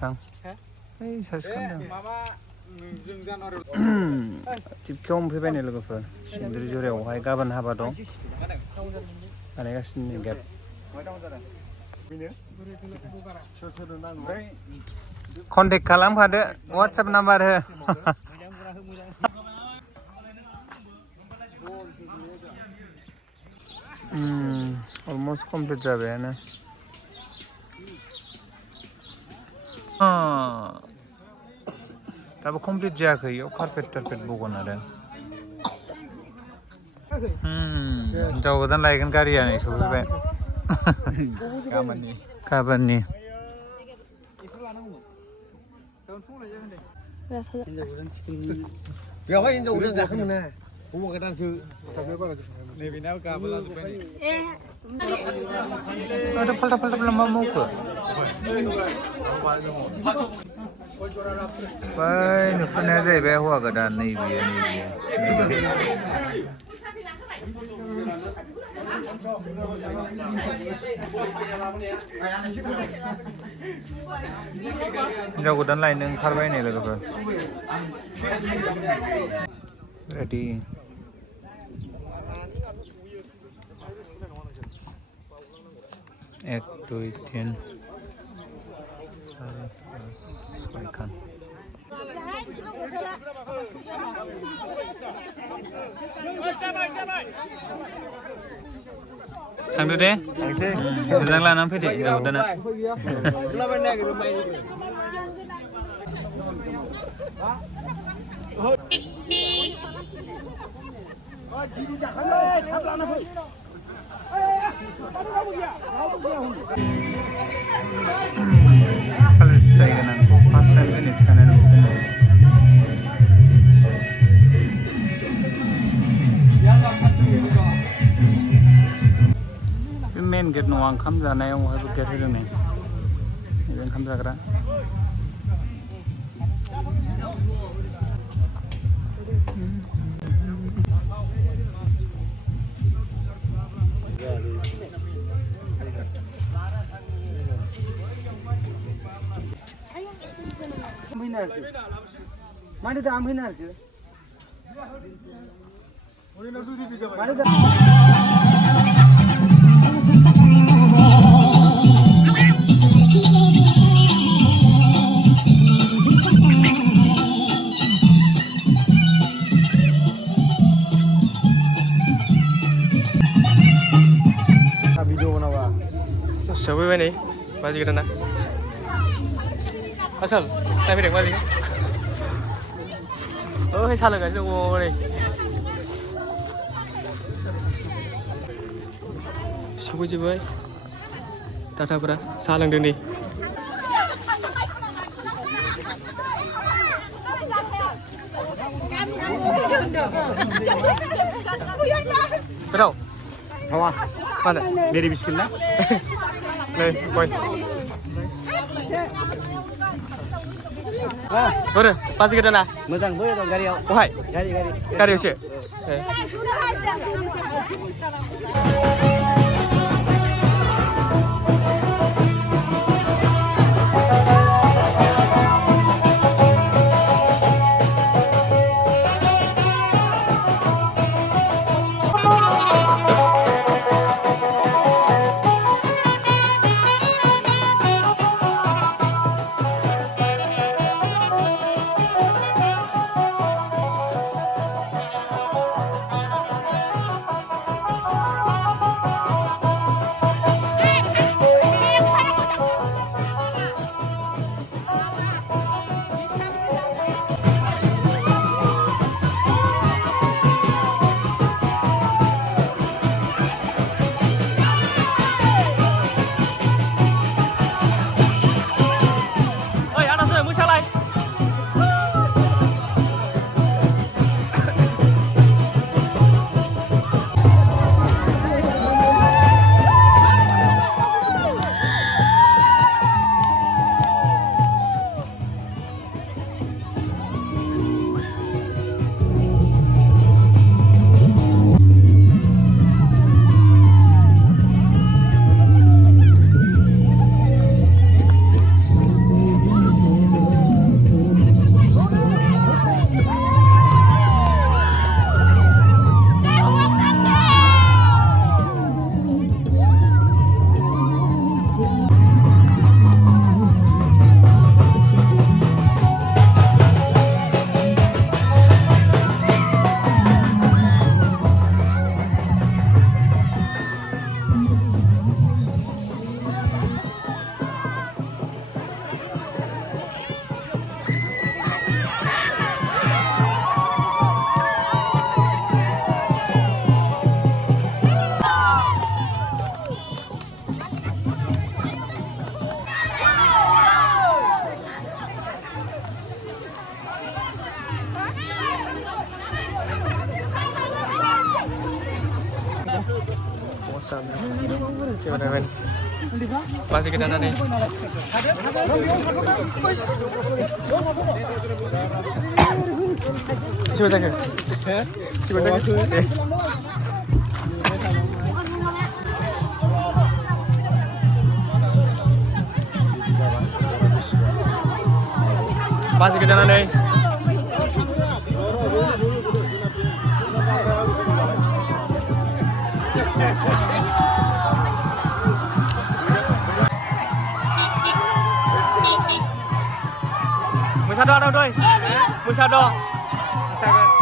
थां ओइ सार्च खालामदों टिपकियाव मोनफैबाय नै लोगोफोर सिन्द्रिजुरायावहाय गाबोन हाबा दं बानायगासिनो गेट कन्टेक्ट खालामखादो वाट्सएप नाम्बार हो अलमोस्ट कमप्लिट जाबायानो दाबो कमप्लिट जायाखै इयाव कारपेट टारपेट बगोन आरो हिनजाव गोदान लायगोन गारिया नै सफैबाय गाबोननि बेवहाय हिनजाव गोदान जाखो मोना हौवा गोदानसो नैबेनाव गाबोला जोब्बाय फाल्टा फाल्टा मा मावखो बै नुफुनाया जाहैबाय हौवा गोदान नैबेयो हिनजाव गोदान लायनो ओंखारबाय नै लोगोफोर रेडि 1 2 3 6 थांदो दे मोजां लानानै फैदो हिनजाव गोदाना फिथाइ गोनांखौ फार्स्ट टाइम फिनिश खालामनानै बे मेन गेट नङा ओंखाम जानायावहायबो गेट होदों नै बे ओंखाम जाग्रा माने दाम फैनो आरोखि सफैबाय नै बाजै गोदाना आसोल नायफैदों बाजैखौ ओइ साहा लोंगासिनो दङ नै सफैजोब्बाय दाथाफोरा साहा लोंदों नै गोथाव मावा mana dari bismillah nih boy Bro, pasti ke dana. Mo장 boy atau gari Oh hai. Gari sih. Sam. Gimana men? Masih ke sana nih. Siapa jaga? Siapa jaga? Masih ke sana nih. Musado đâu thôi? Musado. Musado.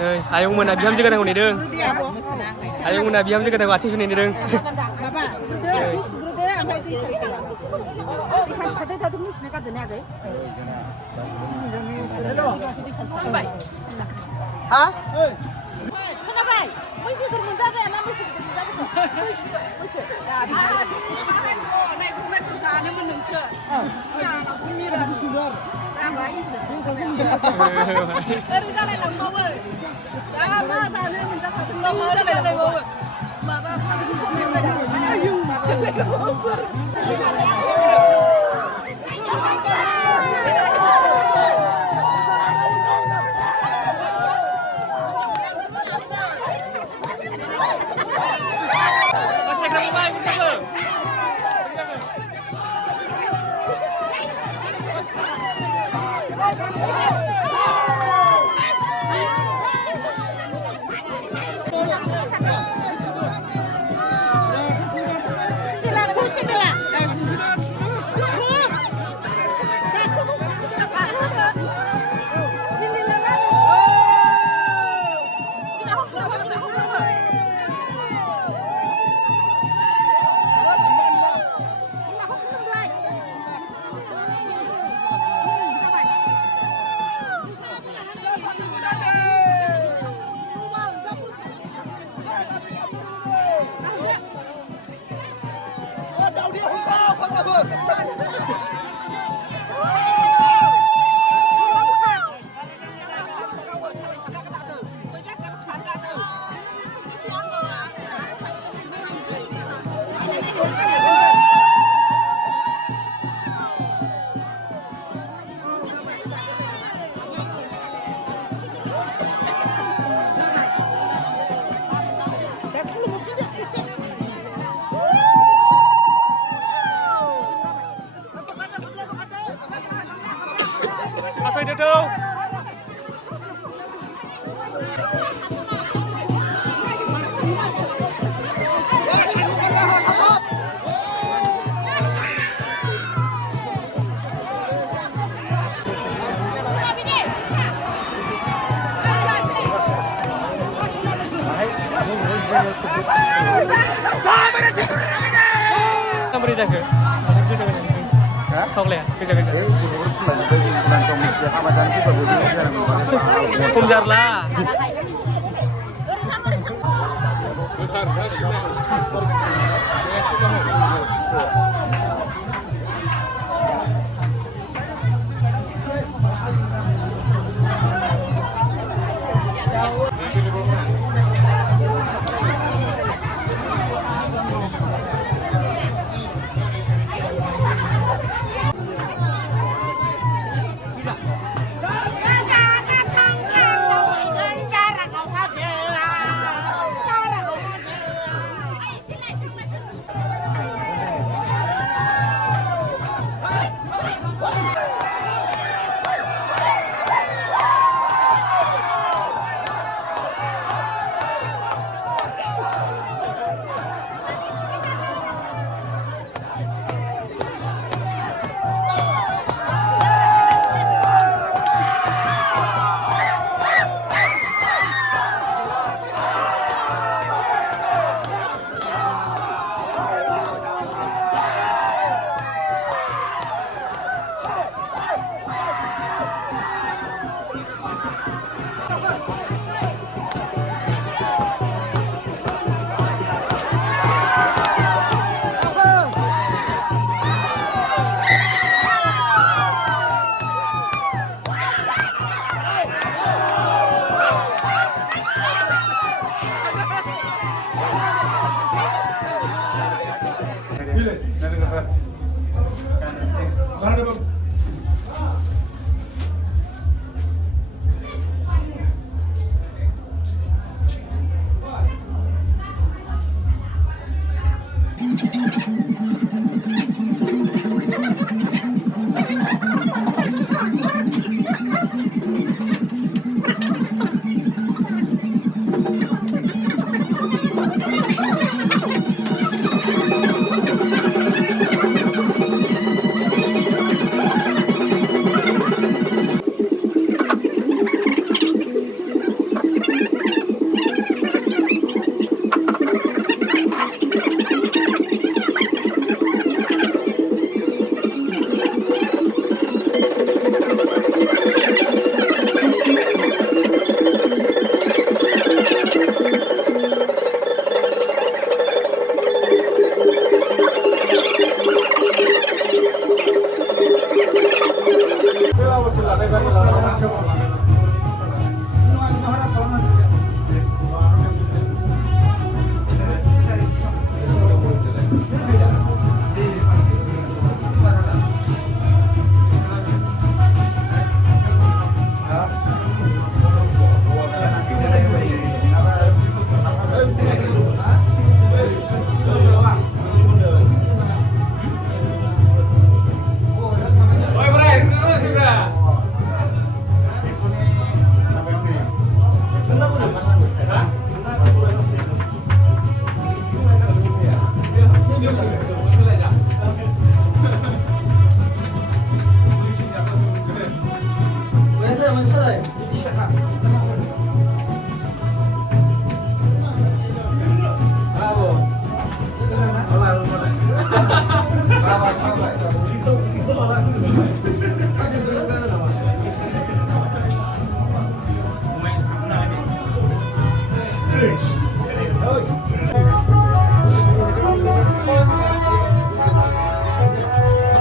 Đây, ayong muna biham juga tanggung ni deng. Ayong muna biham juga tanggung asyik sini ni deng. Hah? माबोरै जाखो गोजा गोजा Ha? थावलाया गोजा गोजा Eh, urus lagi bagi bulan komisi apa jangan kita berbeda jarang banget. खम जारला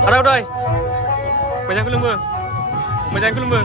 Harap doi. Macam kelumba. Macam kelumba.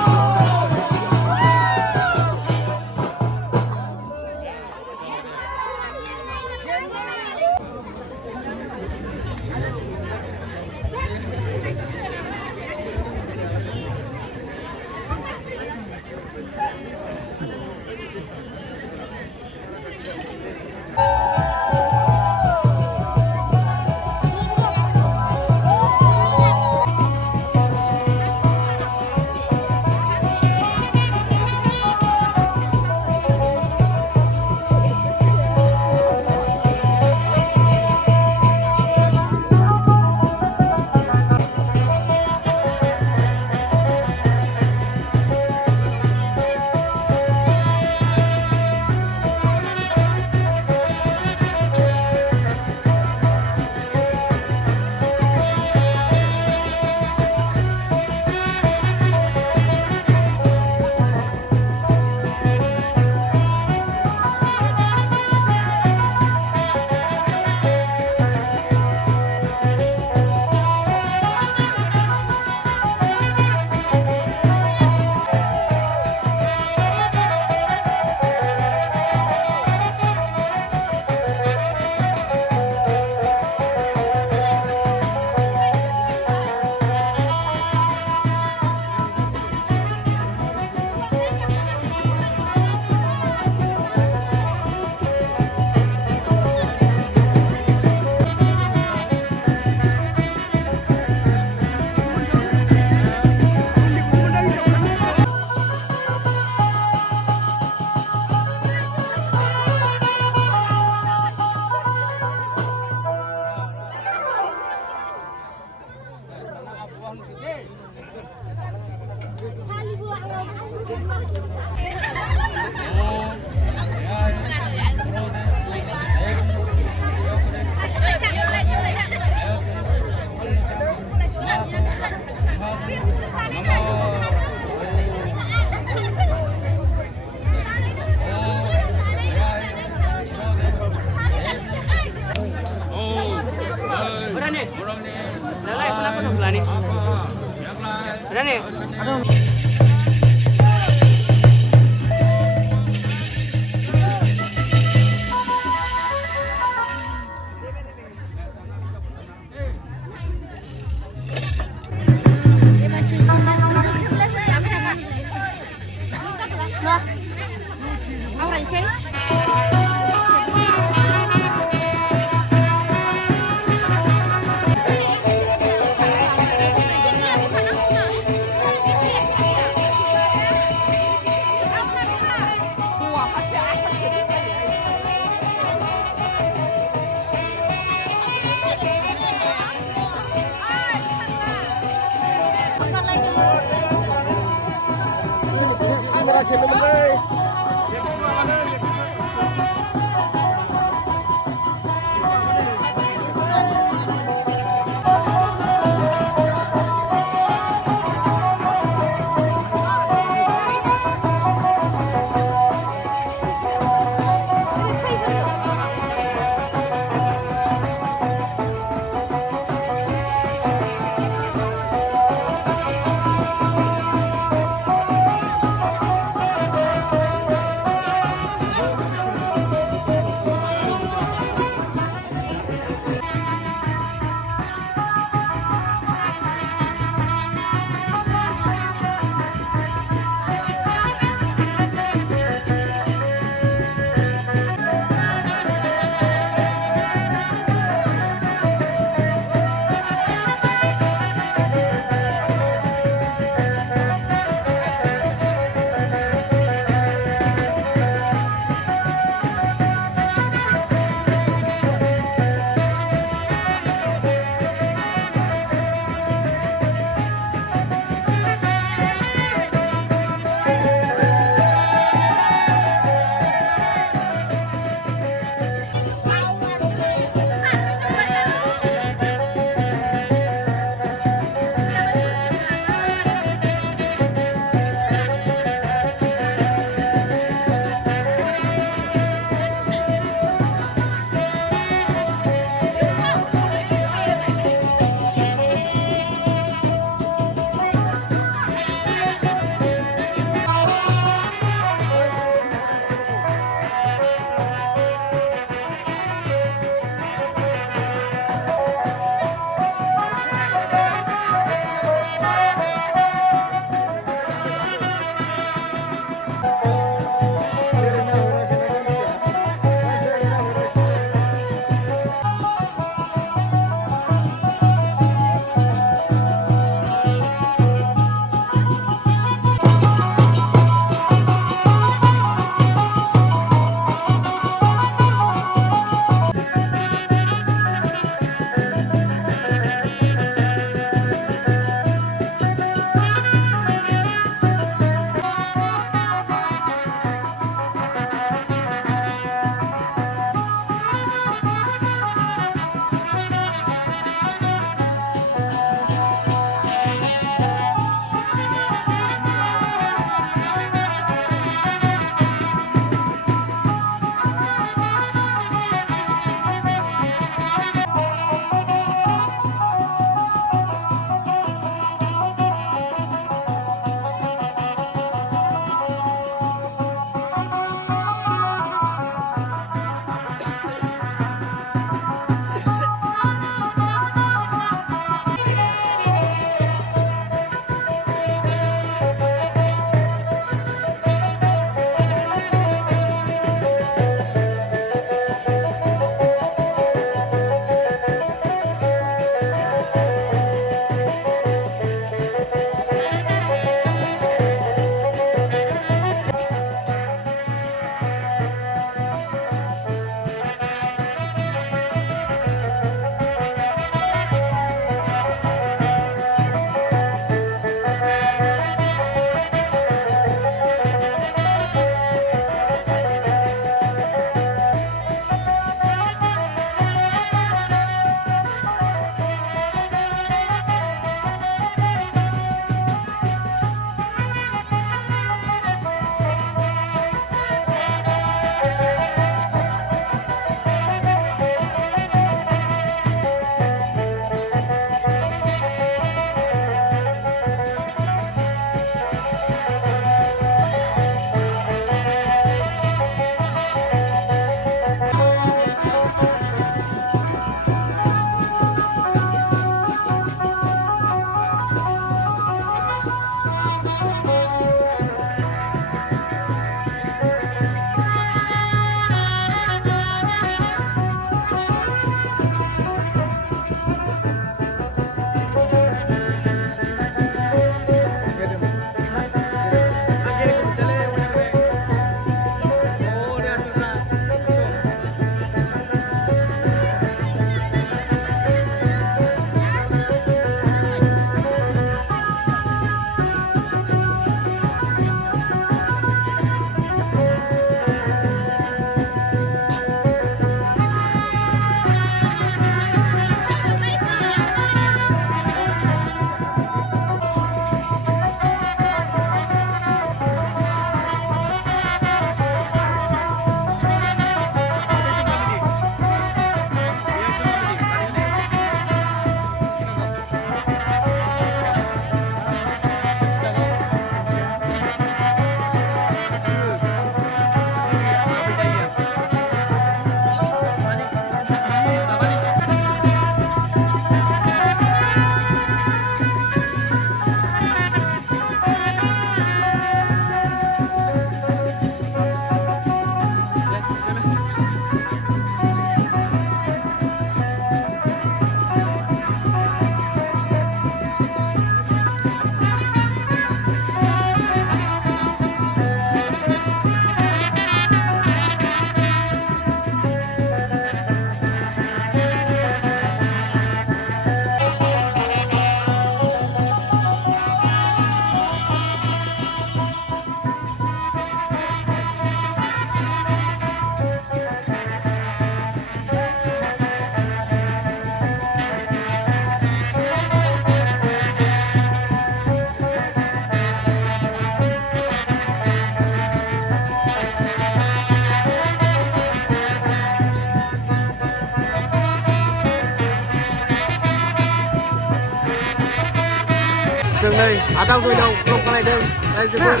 đường đây à tao tôi đâu không có này đường đây chưa quên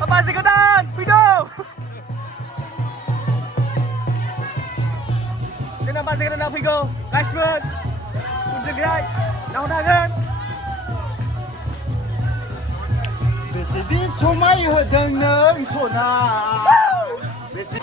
Apa sih ketan? Video. Jangan apa sih ketan video. Cashman. Udah gerai. Dah kan? Besi somai hedeng neng sona. Besi.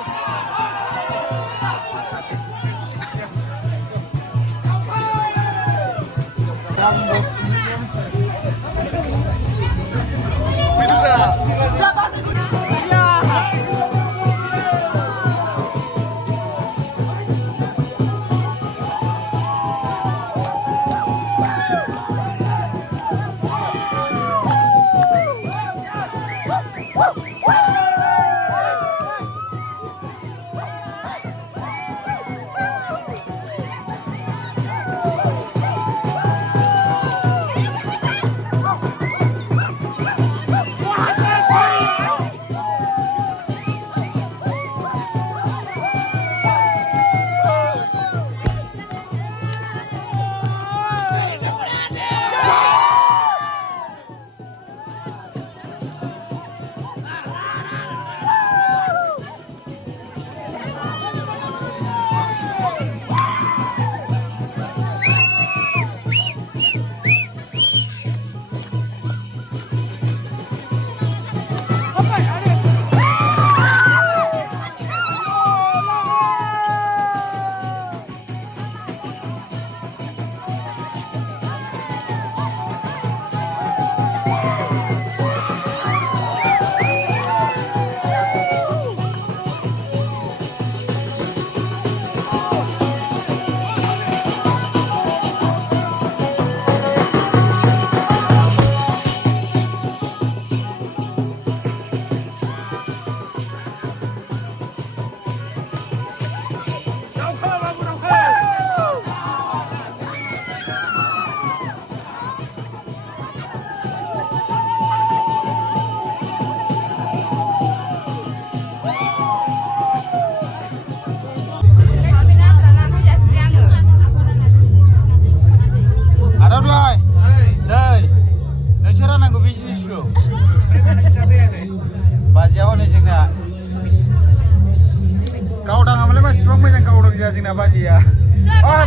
gila जोंना बाजिया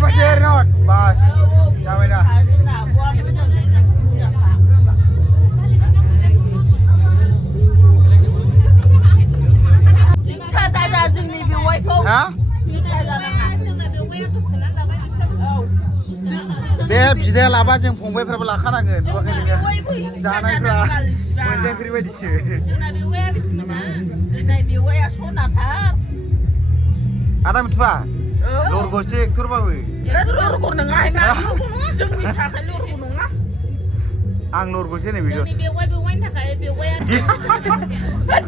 बाजि Renot bas जाबाय दा बे बिदाया लाबा जों फंबायफ्राबो लाखानांगोन नुवाखै नोङो जानायफ्रा मोनजायफोर बायदिसो जोंना बेवाया बिसिमोना जोंना बेवाया सनाथार आदा मिथुवा लरग'सो एक्टरबाबो लरग' नङा जोंनि थाखाय लरग' नङा आं लरग'सो नै बेखौ जोंनि बेवायनि थाखाय बेवाया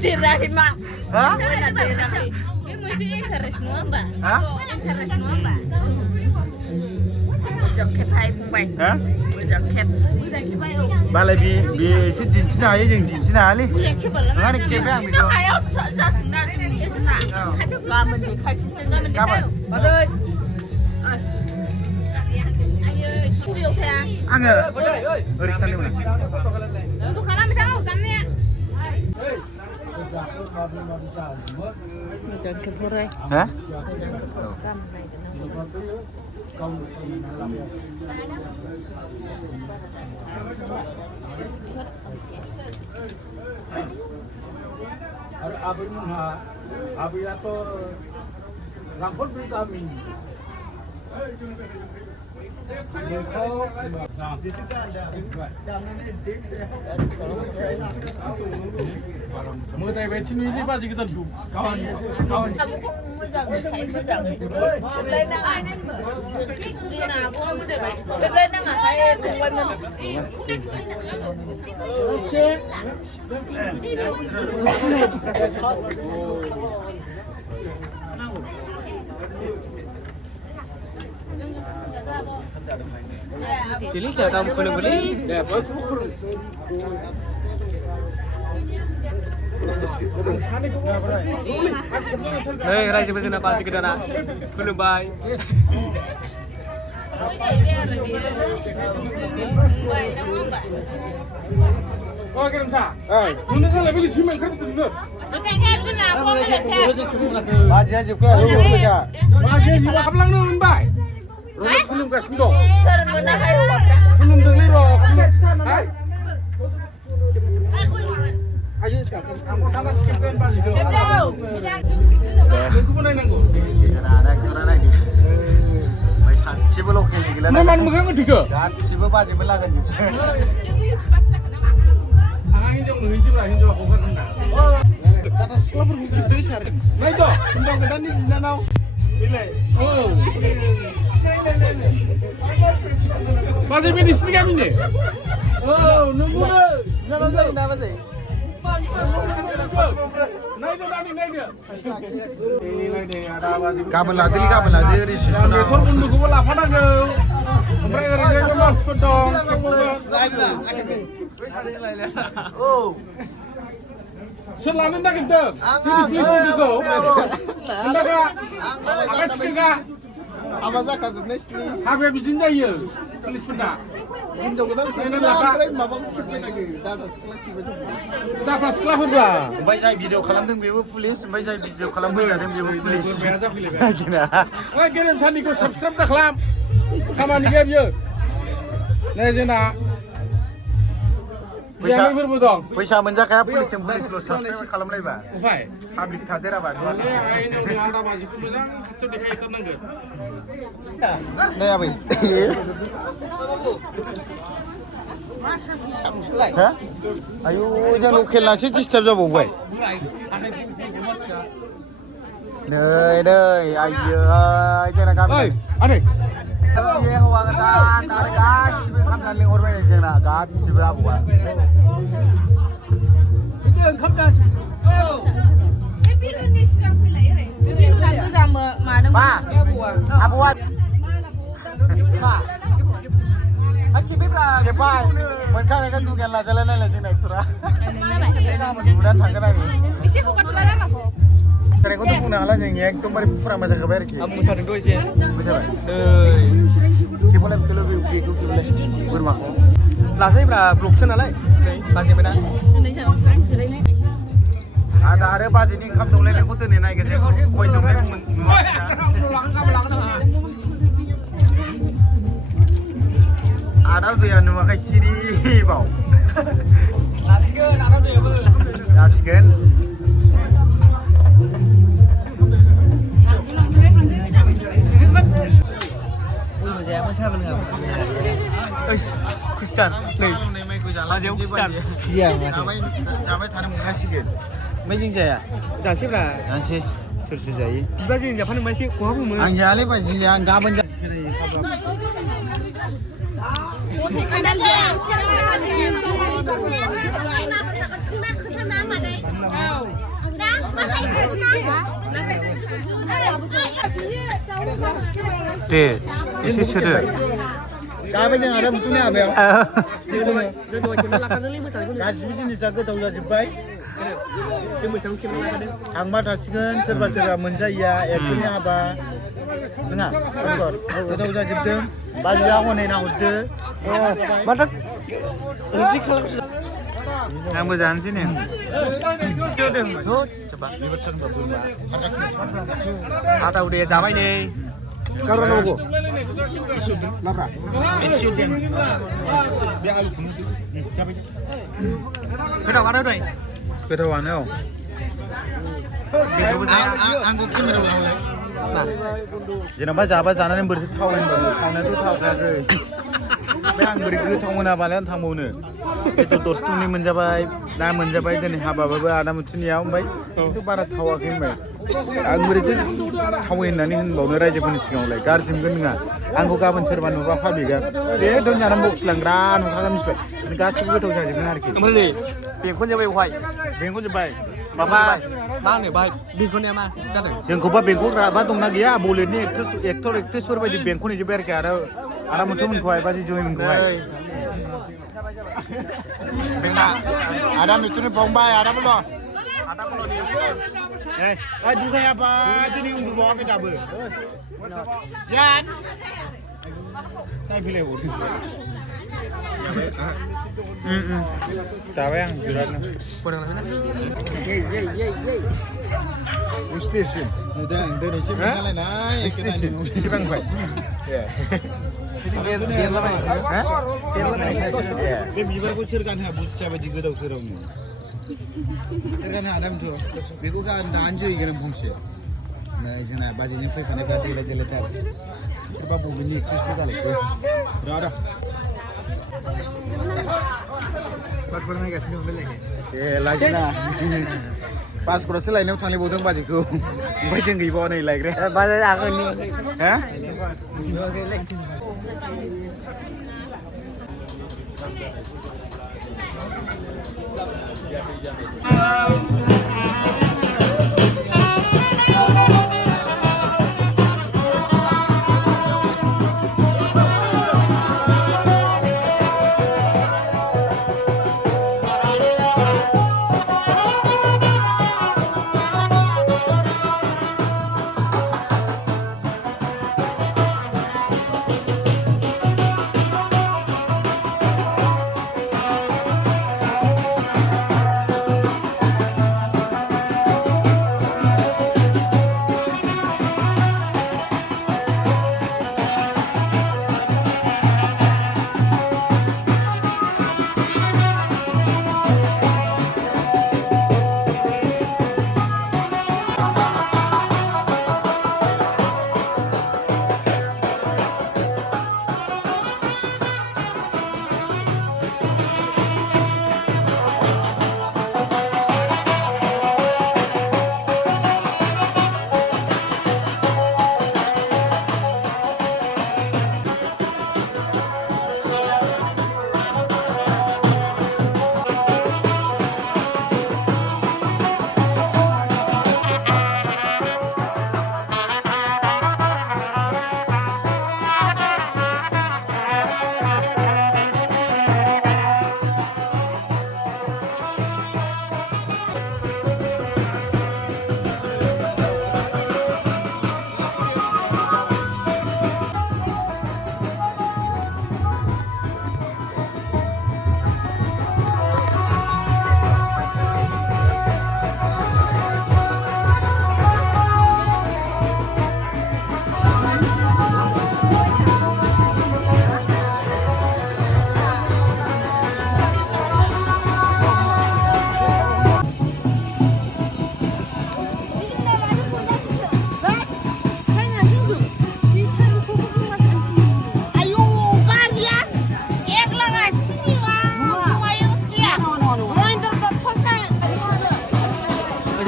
देराखै मा देराखै बे मोनसे इन्टारेस्ट नङा होमबा इन्टारेस्ट नङा होमबा मोजां खेबहाय फंबाय मोजां खेब बालाय बे एसे दिन्थिनो हायो जों दिन्थिनो हायालै मोजां खेबालाय खेबबाय आं बेखौ हायाव जाथोंना एसेना गाबोन देखायफिनगोन गाबोन बाजै स्टुडिय'आव थाया आङो ओरैसो थांदोंमोन untuk kalian tahu kamnya jangan kepurai hah Abi atau ramput berita kami. Mengenai becin ini pasti kita dulu. Kawan. Kamu kok moja Pilih siapa kamu boleh beli? Hei, raja bersama pasti ke dana. Belum bye. Oh, kirim sa. Ini kan lebih simen kan betul. Bukan kan kenapa boleh? Baca juga lu baca. Baca juga kabelang nun bye. Ronak film gas ndo. Termena hai wata. Film dengli ro. Hai. Ayo sekarang kamu tanah skipkan pas itu. Aku pun nengko. Ada kurang lagi. Siapa lokal lagi lah. Mana muka kau juga? Siapa baca belakan juga. Angin jauh nulis lah, angin jauh aku kan nak. Kata sekolah berbukit dari sehari. Baik toh, tentang kedan ni di danau. Nilai. Oh. Masih finish ni kami ni. Oh, nunggu le. Nama saya, nama saya. Kabel lah, Rishisona. Betul untuk gua lapar aja. Mereka kerja memang sepedong. Oh. Selalu nak kita. Jadi finish juga. Anda kah? Apa cakap? Apa cakap nesli? Apa bikin jaya? Finish pernah. Hinjau kita ni nak mabang kita lagi. Dah pas kelas berapa? Baik saya video kalam tu biar polis. Baik saya video kalam biar ada biar polis. Gina. Wah kena sani ko subscribe dah kalam. Kamu ni dia biar. Nejena. Pesa menjak kayak polis yang polis lo subscribe kalam lagi bah. Baik. Public kader apa? Boleh. Ini ada baju kumpulan kacau di hari tenang ke? Nih apa? Hah? Ayo jangan lokal nasi disturb jauh boy. Deh, ayo jangan kami. Hey, ane. Tapi hawa kata, ada gas, kami nak lingkor mana jangan gas sebab apa? Itu yang kami dah. Oh. Ba, apa buat? Aki bebra. Kepai. Mereka ni kan tu kan lah jalan ni lagi naik turah. Mudah tangga lagi. Isi bukan tu lama kok. Kerana kau tu pun ala je, yang tu mari pura macam kabar ke? Amu musa dulu je. Macam mana? Kita boleh kalau kita boleh bermak. Lasai berapa production ala? Lasai berapa? Ada baca ni kam tu leh kau tu ni naik ke? Kau itu ni. नुवाखै सिरिबाव लासिगोन आरो दैयाबो जासिगोन मोजाङा साबोन होआ ओइस खृष्टान नै हाजोआव खृष्टान जाबाय थानो मोनगासिगोन ओमफ्राय जों जाया जानोसैब्रा जानोसै सोर सोर जायो बिदिबा जों जाफानो मोनबा एसे खहाबोमोन आं जायालै बायदि जाया आं गाबोन दे एसे सोदो जाबाय जों आदा बुथुमनो हाबायाव जों दहाय खेबना लाखादोंलै मोसानायखौ गासिबो जिनिसा गोथाव जाजोब्बाय जों मोसानायखौ खेबना लाखादों थांबा थासिगोन सोरबा सोरबा मोनजायैया एक्सुनि हाबा नङा गोथाव जाजोबदों बाजैया हनै नाहरदो माथो रेडि खालामसै आंबो जानोसै ने आदा उदे जाबाय नै Karo nago. Labra. गोथावानो दै गोथावानो औ आंखौ केमेरायाव लांलाय जेनेबा जाबा जानानै बोरैथो थावनाय थावनायाथ' थावखायाखै ओमफ्राय आं बोरै गोथाव मोनाबालाय आं थांबावनो बेदर दरसथुमनि मोनजाबाय ना मोनजाबाय दिनै हाबाबाबो आदा मुथिनियाव ओमफ्राय खिन्थु बारा थावाखै होनबाय आं बोरैथो थावै होननानै होनबावनो रायजोफोरनि सिगाङावलाय गाज्रि मोनगोन नङा आंखौ गाबोन सोरबा नुबा पाब्लिकआ बे दोनजानानै बक्स लांग्रा नुखागोन मिथिबाय गासिबो गोथाव जाजोबगोन आरोखि ओमफ्राय नै बेंखन जाबाय बहाय बेंखन जोब्बाय माबा मा होनो बाहाय बेंखननिया मा जादों जोंखौबा बेंखन राबा दंना गैया बलिउडनि एक्टर एक्ट्रेसफोर बायदि बेंखन हैजोब्बाय आरोखि आदा मोनखौहाय बाजै जयमोनखौहाय बेंना आदा मिथुनि फंबाय आदाबोल' दुगायाबा दिनै उन्दुबावाखै दाबो जान नायफैलाय जाबाय आं बिरादनो स्टेसन नुदों दिनैसो मोनजालायनाय स्टेसन सिगांबाय बे बिबारखौ सोर गानहोआ बुथिया बायदि गोदाव सोरावनो सोर गानहोआ आदामथ' बेखौ दानो जोहैगोन आं फंसे नै जोंना बाजैजों फैफानायफ्रा देलाय देलायथार सोरबा बबेनि एक्ट्रेसबो जालायखो र' ए लायसिना बासखौसो लायनायाव थांलायबावदों बाजैखौ ओमफ्राय जों गैबावा नै लायग्राया बाजार आगोलनि हा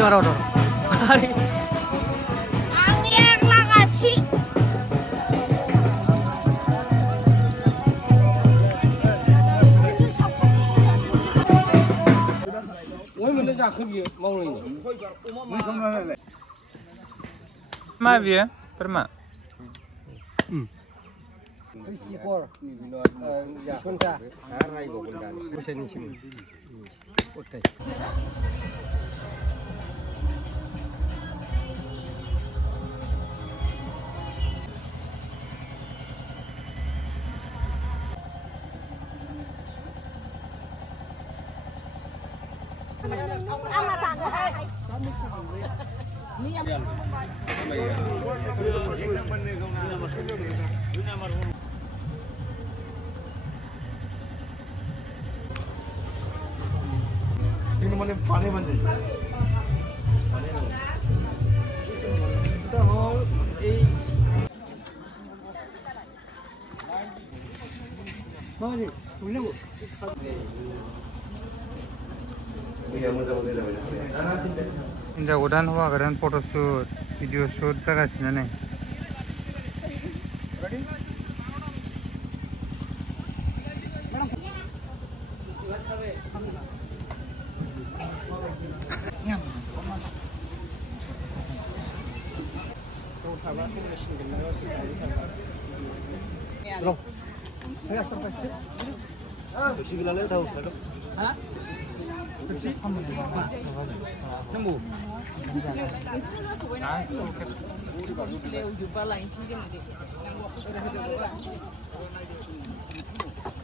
Orang. Hari. Angin langasi. Ma via, per me. हिन्जाव गोदान हौवा गोदान फट'शुट भिडिअ शुट जागासिनो नै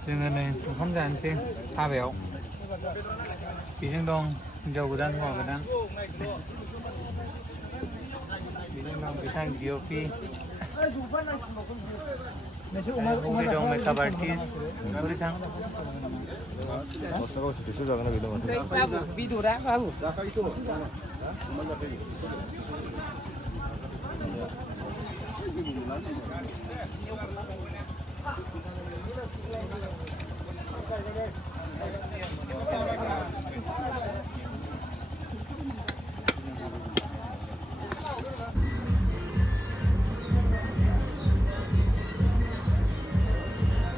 जोङो नै ओंखाम जानोसै हाबायाव बेजों दं हिन्जाव गोदान हौवा गोदान बेजों दं बिथां डिअपि हौरि दं मेकआप आर्टिस्ट हौरि थां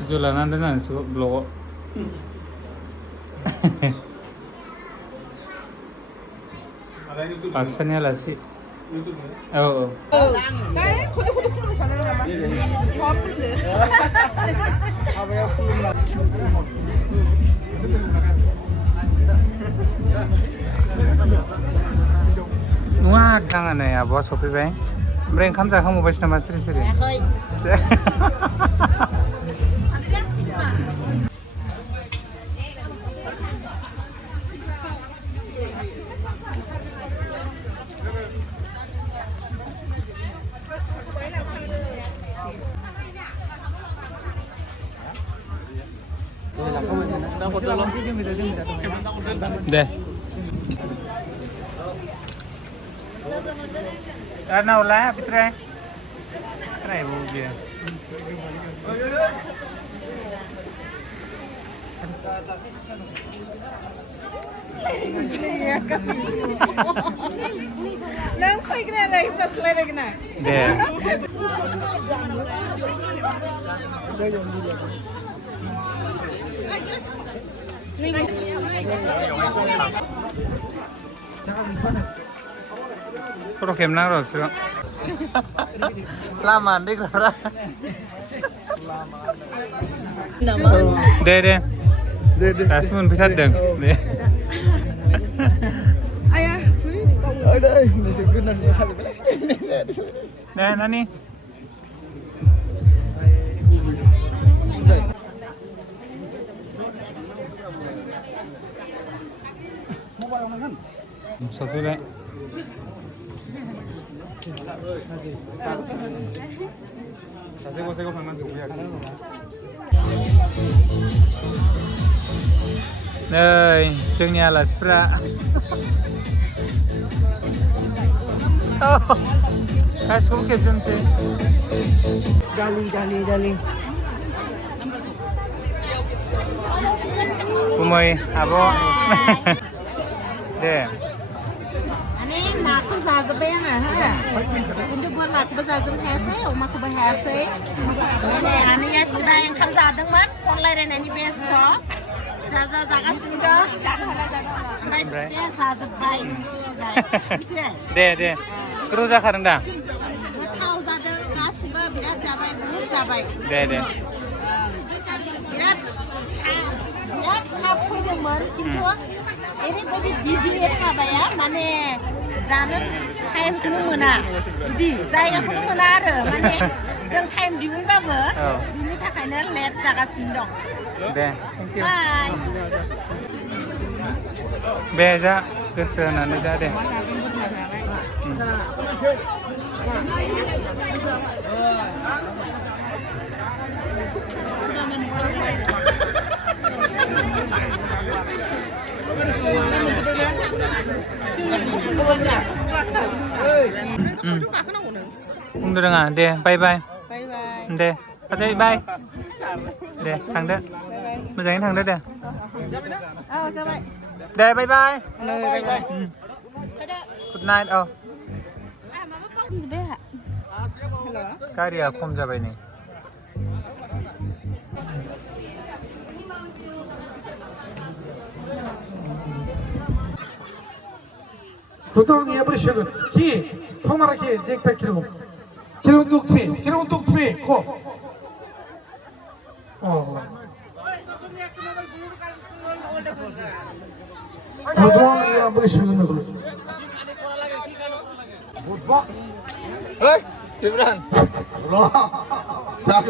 Video lanan dengan sebab blog. Paksanya lah sih. Oh. Wah, jangan ya, bos kopi bang. Mereka kan tak kamu baca nama seri-seri. Deh. Karena ulah Fitra. Try bu dia. Nang koi kena rai pas lari kena. Deh. Foto kamera roh sih. Lama nih kamera. Deh. Tasmun bisa deng. Deh. Ayah. Nah, nani. Satu deh. Đây, chương nhà là Spra. Cái số kịp chân thế. Dali. Kumoi, abo. Deh. Ani. जाजोब्बाय आङो हो खिन्थु बोरमाखौबो जाजोबनो हायासै अमाखौबो हायासै नै आनैया सिबाय ओंखाम जादोंमोन फन रायलायनायनि बेस्थ' फिसाजोआ जागासिनो दं ओमफ्राय बिफाया जाजोब्बाय दे गोथाव जाखादों दा गोथाव जादों गासिबो बिराद जाबाय बुहुद जाबाय दे बिराद थाब फैदोंमोन खिन्थु ओरैबायदि बिदि हाबाया माने जानो टाइमखौनो मोना बिदि जायगाखौनो मोना आरो माने जों टाइम दिहुनबाबो बिनि थाखायनो लेट जागासिनो दं दे बाय बे जा गोसो होनानै जा दे बुंनो रोङा दे बाय दे बाजै बाय दे थांदो मोजाङै थांदो दे दे बाय गुड नाइट गारिया खम जाबाय नै 구덩이에 버리시고 히 통화라게 잭타 기름 뚝투이 고 구덩이에 버리시는 거 Ơi, tìm rằng 라 자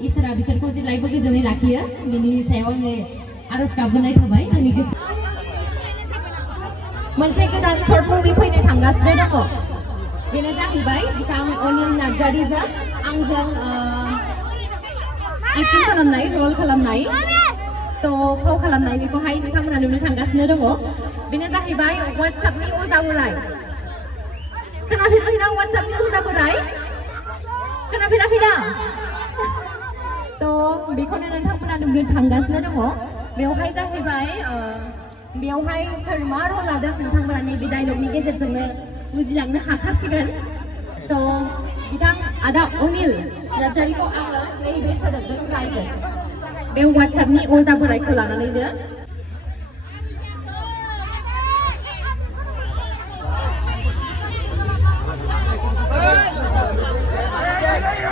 इसोरा बिसोरखौ जेब्लायबो गोजोनै लाखियो बिनि सायाव आङो आरज गाबनाय थाबाय आंनि गोसो मोनसे गोदान शर्ट मुभि फैनो थांगासिनो दङ बेनो जाहैबाय बिथां अनिल नार्जारिजों आंजों एक्टिं खालामनाय रल खालामनाय फाव खालामनाय बेखौहाय बिथांमोना नुनो थांगासिनो दङ बेनो जाहैबाय वाट्सएपनि अजा बोराय खोनाफेरबाय ना वाट्सएपनि अजा बोराय खोनाफेराखै दा बेखौनो नोंथांमोना नुनो थांगासिनो दङ बेवहाय जाहैबाय बेवहाय सोर मा रल लादों नोंथांमोना नैबे डायलगनि गेजेरजोंनो बुजिलांनो हाखासिगोन बिथां आदा अनिल नार्जारिखौ आङो नैबे सोदोबजों रायगोन बे वाट्सएपनि अजा बोरायखौ लानानैनो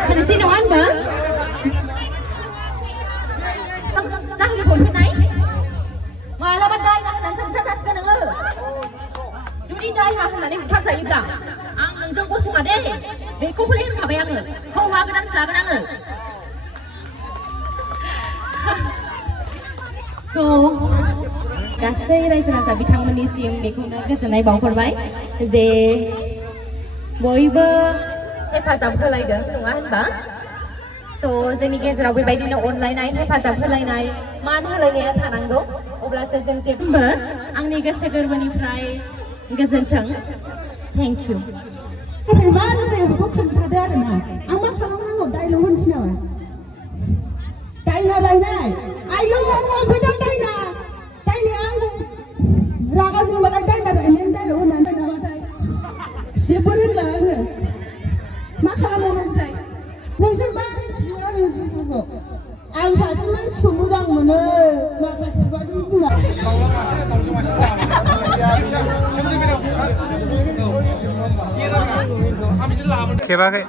खोनासै नङा होनबा जाहैनो फैनाय मालाबा दायना होननानैसो बुथारजासिगोन नोङो जुदि दायना होननानै बुथारजायोब्ला आं नोंजों गसङा दे बेखौबोलै होनखाबाय आङो हौवा गोदानसो लागोन आङो गासै रायजो राजा बिथांमोननिसिम बेखौनो गोजोननाय बावहरबाय जे बयबो हेफाजाब होलायदों नङा होनबा जोंनि गेजेराव बेबायदिनो अनलायनाय हेफाजाब होलायनाय मान होलायनाया थानांगौ अब्लासो जों जेबो आंनि गोसो गोरबोनिफ्राय गोजोन्थों थेंक इउ मा लुबैयो बेखौ खोन्थादो आरोना आं मा खालामनांगौ डायलग होनसै नामा दायनाय आयौ फैदों दायनाया आं रागा जोंबालाय दायना रायनायनि डायलग होननानै नामाथाय जेबो रोंला आङो मा खालामबावनांगौथाय नोंसोर मा मिथियो आरो बेफोरखौ आं सासे मानसिखौ मोजां मोनो नाथाय खुगाजों बुङा खेबाखै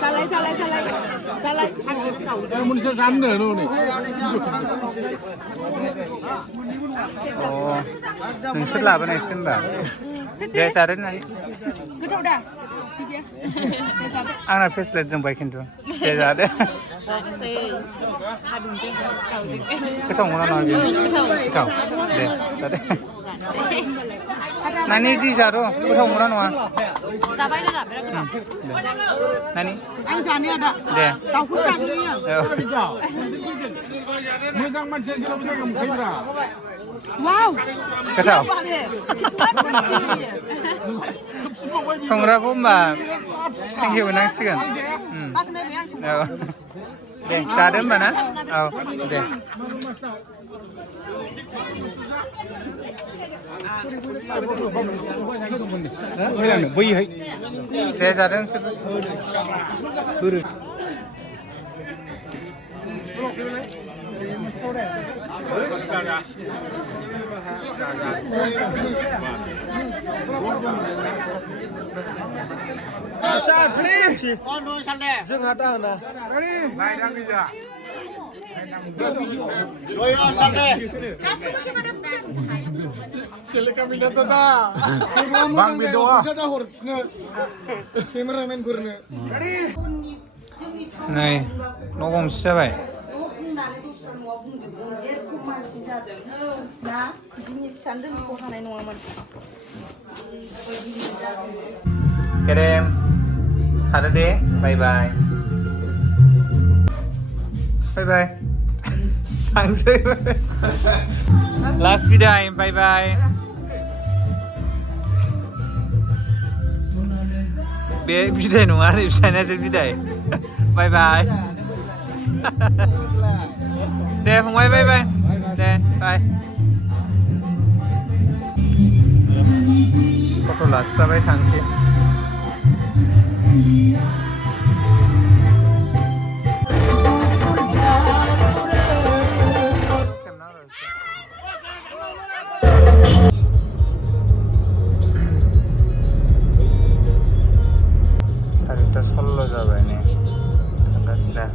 सालाय मुनिसा जानो नै नोंसोर लाबोनायसो होनबा दे जादो नाय गोथाव दा आंना फेसलेट जोंबाय खिन्थु दे जादो गोथाव मोना नङा बेयो गोथाव दे जादो Nani di jaro, goथाव मोना नङा. Nani? Anh जानाया दा दे. दाउखौ जाग्रोयो मोजां मानसिया जेरावबो जायगा मोनखायोब्रा वाव गोथाव. बारे संग्राखौ होमबा थेंक इउ होनांसिगोन. बाखनायबाय आं संनो औ. दे जादो होमबा ना? औ दे. बैहाय दे जादो नोंसोरबो. जोंहा दाहोना बां बे दङ दा हरफिनो केमेरामेनफोरनो नै न' गंसे जाबाय. बुंनानै दस्रा न'आव बुंजोबदों जेरखम मानसि जादों ना बिनि सानदों बेखौ हानाय नङामोन Kerem, थादो दे. बाय बाय. बाय बाय. थांसै. लास्ट बिदाय. बाय बाय. बे बिदाय नङा आरो फिसायनासो बिदाय. बाय बाय. दे फंबाय बाय बाय. दे बाय. फट' लास्राबाय थांसै. सारिता 16 जाबाय नै थांगासिनो.